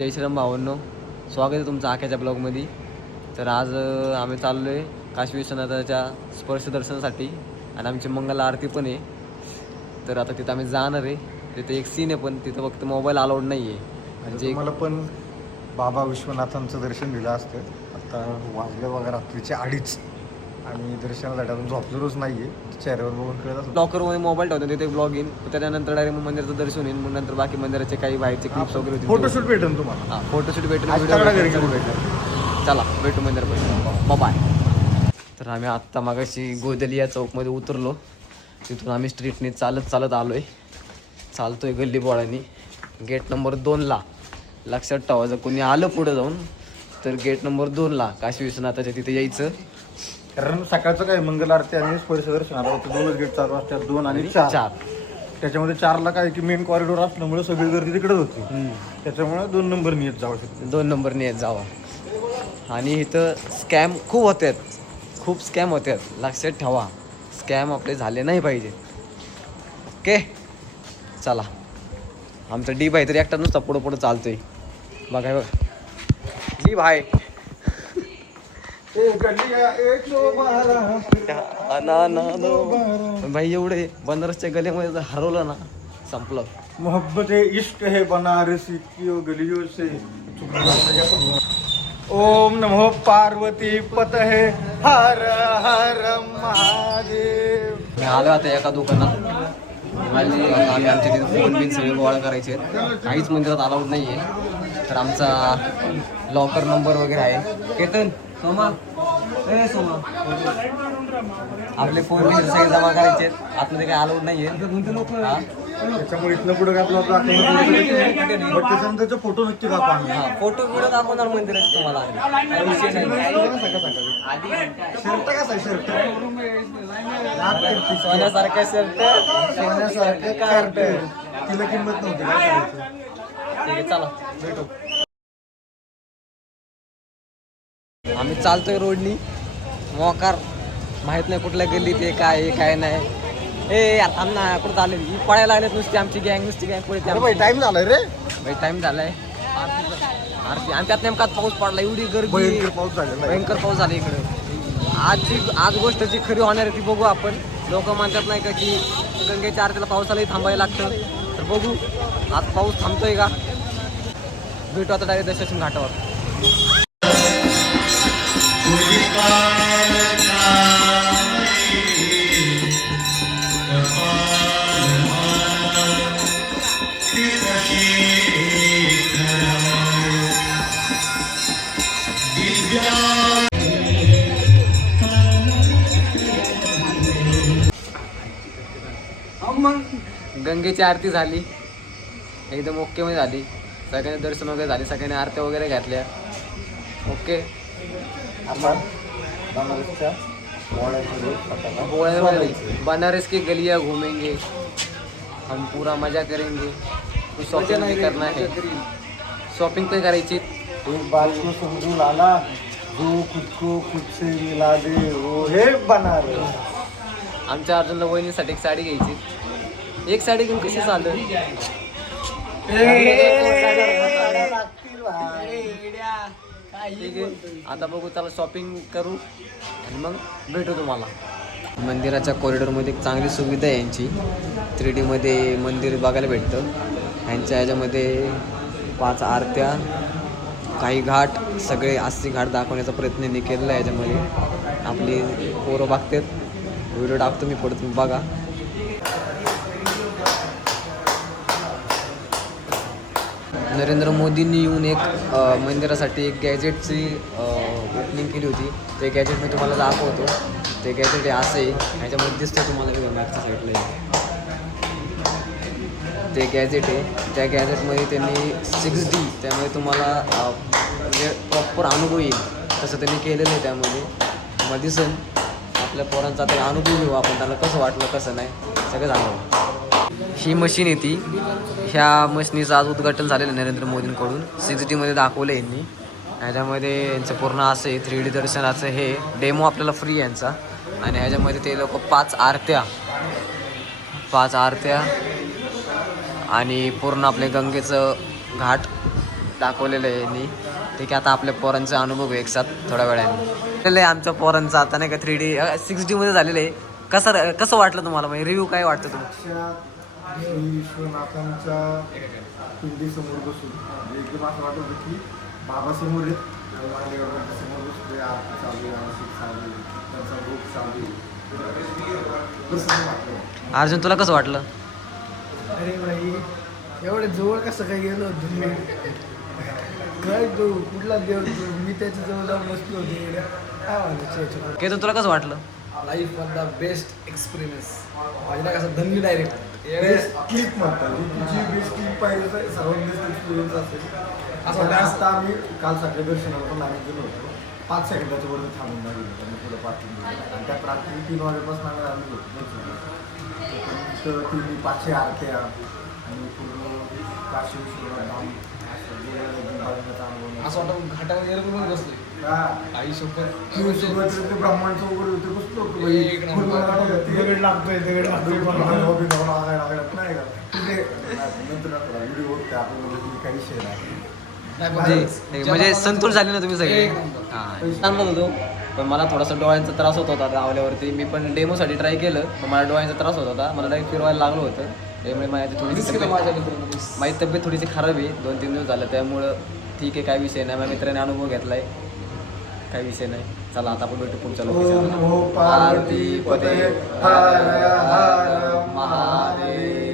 जय श्रीराम भावांनो, स्वागत आहे तुमचं आख्याच्या ब्लॉगमध्ये. तर आज आम्ही चाललो आहे काशी विश्वनाथाच्या स्पर्श दर्शनासाठी आणि आमची मंगल आरती पण आहे. तर आता तिथं आम्ही जाणार आहे. तिथे एक सीन आहे पण तिथं फक्त मोबाईल अलाउड नाही आहे. म्हणजे मला पण बाबा विश्वनाथांचं दर्शन दिलं असतं. आता वाजलं बघा रात्रीचे 2:30 आणि दर्शनासाठी अजून झोपलेलोच नाही आहे. चेहऱ्यावर बघून कळत असं लॉकरमध्ये मोबाईल ठेवतो तिथे ब्लॉग येईन. त्याच्यानंतर डायरेक्ट मंदिराचं दर्शन येईल. मग नंतर बाकी मंदिराचे काही बाहेरचे क्लिप्स वगैरे होतील. फोटोशूट भेटेल तुम्हाला. हां, फोटोशूट भेटेल. घरी भेटेल. चला भेटू मंदिरापर्यंत. बाय. तर आम्ही आत्ता मागाशी गोदलिया चौकमध्ये उतरलो. तिथून आम्ही स्ट्रीटने चालत आलो आहे. चालतो आहे गल्ली बोळानी. गेट नंबर 2ला लक्षात ठेवा, जर कोणी आलं पुढं जाऊन तर गेट नंबर 2ला काशी विश्वनाथाच्या तिथे यायचं. कारण सकाळचं काय मंगल आरती आणि स्पर्श दर्शनाला होतं. 2च गेट चालू असतात, 2 आणि 4. त्याच्यामध्ये 4ला काय की मेन कॉरिडोर असल्यामुळे सगळी गर्दी तिकडेच होती. त्याच्यामुळे 2 नंबरनी येत जावं शकते. 2 नंबरने येत जावा. आणि इथं स्कॅम खूप होतात, खूप स्कॅम होतात. लक्षात ठेवा, स्कॅम आपले झाले नाही पाहिजे. ओके चला. आमचा डी भाई तरी एकटा नुसता पुढं चालतोय. बघा बघ डी भाई. भाई एवढे बनारसच्या गलीमध्ये जर हरवलं ना संपलं. मोहब्बत इश्क है बनारसी की गलियों से. ओम नमो पार्वती पतहे हर हर महादेव. मी आलो आता एका दुकानात. आम्ही आमच्या तिथे फोन बिन सगळे गोळा करायचे आहेत. काहीच मंदिरात अलाउड नाही आहे. तर आमचा लॉकर नंबर वगैरे आहे. केतन सोमा सोमा आपले फोन बिन सगळे जमा करायचे आहेत. आतमध्ये काही अलाउड नाही आहे. त्याच्यामुळे इथनं पुढे काय आपलं त्याच्यानंतरचे फोटो नक्की दाखवा. हां, फोटो व्हिडिओ दाखवणार मंदिराचे तुम्हाला. शर्ट कसा आहे शर्ट? सोन्यासारखं शर्ट, सोन्यासारखं कार्ट. तिला किंमत नव्हती. ठीक आहे चला भेटू. आम्ही चालतोय रोडनी. मोकार माहित नाही कुठल्या गल्ली ते काय आहे काय नाही. यार थांब ना, कुठं चालले ही पळायला लागलेत नुसती आमची गँग. नुसती गँग पुढे. टाइम झालाय रे. भाई टाइम झालाय आरती. आणि त्यात नेमकाच पाऊस पडला. एवढी गर्दी, भयंकर पाऊस झालेला आहे. भयंकर पाऊस झाला इकडे. आज गोष्ट जी खरी होणार आहे ती बघू आपण. लोक म्हणतात नाही का की गंगेच्या आरतीला पावसालाही थांबायला लागतं. तर बघू आज पाऊस थांबतोय का. भेटू आता डायरेक्ट दर्शन घाटावर. गंगेची आरती झाली, एकदम ओके मध्ये झाली. सगळ्यांनी दर्शन वगैरे झाले, सगळ्यांनी आरत्या वगैरे घातल्या. ओके. बनारस की गलियाँ घूमेंगे हम, पूरा मजा करेंगे. शॉपिंग भी करना है, शॉपिंग पण करायची. एक बात को समजू लाला, जो खुद को खुद से मिला दे वो है बनारस. आमच्या अर्जुनला वहिनीसाठी एक साडी घ्यायची. एक साडी घेऊन कशी चालतं. ठीक आहे आता बघू, चला शॉपिंग करू आणि मग भेटू तुम्हाला. मंदिराच्या कॉरिडॉरमध्ये एक चांगली सुविधा आहे यांची. 3D मध्ये मंदिर बघायला भेटतं. यांच्या ह्याच्यामध्ये 5 आरत्या, काही घाट, सगळे अस्सी घाट दाखवण्याचा प्रयत्न यांनी केलेला आहे. याच्यामध्ये आपली पोरं बघतात. व्हिडिओ टाकतो मी पुढे, तुम्ही बघा. नरेंद्र मोदींनी येऊन एक मंदिरासाठी एक गॅजेटची ओपनिंग केली होती. ते गॅजेट मी तुम्हाला दाखवतो. ते गॅजेट हे असं आहे, ह्याच्यामध्ये दिसतं तुम्हाला मी मागच्या साईडला. ते गॅजेट आहे. त्या गॅजेटमध्ये त्यांनी 6D, त्यामुळे तुम्हाला म्हणजे प्रॉपर अनुभव येईल तसं त्यांनी केलेलं आहे. त्यामध्ये मला दिसेल आपल्या पोरांचा ते अनुभव घेऊ आपण, त्याला कसं वाटलं कसं नाही सगळं जाणवं. ही मशीन आहे ती. ह्या मशीनीचं आज उद्घाटन झालेलं नरेंद्र मोदींकडून. 6D मध्ये दाखवलं यांनी. ह्याच्यामध्ये यांचं पूर्ण असं आहे 3D दर्शनाचं हे डेमो आपल्याला फ्री आहे यांचा. आणि ह्याच्यामध्ये ते लोक 5 आरत्या आणि पूर्ण आपले गंगेचं घाट दाखवलेलं आहे यांनी. ठीक आहे, आता आपल्या पोरांचा अनुभव घेऊ एकसाथ थोड्या वेळाने. झालेलं आहे आमच्या पोरांचं आता नाही का 3D 6D मध्ये झालेलं आहे. कसं वाटलं तुम्हाला, म्हणजे रिव्ह्यू काय वाटतं तुम्हाला? विश्वनाथांच्या पिंडीसमोर बसून एकदम असं वाटत होतं की बाबासमोर आहेत समोर बसले, आरती चालू आहे, अभिषेक चालू आहे, त्यांचा भोग चालू आहे. प्रसन्न वाटलं. अर्जुन तुला कसं वाटलं? अरे भाई एवढे जवळ कसं काय गेलो होतो मी? काय तो कुठला देव तो? मी त्याच्या जवळ जाऊन बसलो होते. काय म्हणायचं केतन तुला कसं वाटलं? लाईफ मधला बेस्ट एक्सपिरियन्स माझ्या कसं धन्य डायरेक्ट बेस्ट क्लिप म्हणतात, तुझी बेस्ट क्लिप पाहिजे तर सर्वात बेस्ट एक्सपिरियन्स असेल असं. आता आम्ही काल सकाळी दर्शनाला पण आम्ही गेलो होतो, 5 सेकंदाच्या वर थांबून नाही गेलो आणि पुढं पाठवून दिलं. आणि त्या रात्री 3 वाजेपासून आम्ही होतो 500 आरत्या आणि पूर्ण काशी विश्वनाथ धाम असं बघण्याचा अनुभव. असं वाटतं घाटावर गेलं करून बसलोय. आई सोबत सुरुवातीला ब्राह्मणचं वगैरे होते बसलो होतो बाई. एक नंबर. दगड लागतोय नाही का तिथे नंतर व्हिडिओ होते आपल्याला काही विषय नाही. म्हणजे संतुष्ट झाले ना तुम्ही सगळे? एक नंबर. हां, चांगलं होतो. पण मला थोडासा डोळ्यांचा त्रास होत होता धावल्यावरती. मी पण डेमोसाठी ट्राय केलं, पण मला डोळ्यांचा त्रास होत होता. मला डायरेक्ट फिरवायला लागलं होतं. त्यामुळे माझी थोडीशी माझी तब्येत थोडीशी खराब आहे. 2-3 दिवस झालं, त्यामुळं ठीक आहे, काय विषय नाही. माझ्या मित्राने अनुभव घेतला आहे, काही विषय नाही. चला आता आपण भेटू पुढच्या लोकेशनला. पार्वती पते हर हर महादेव.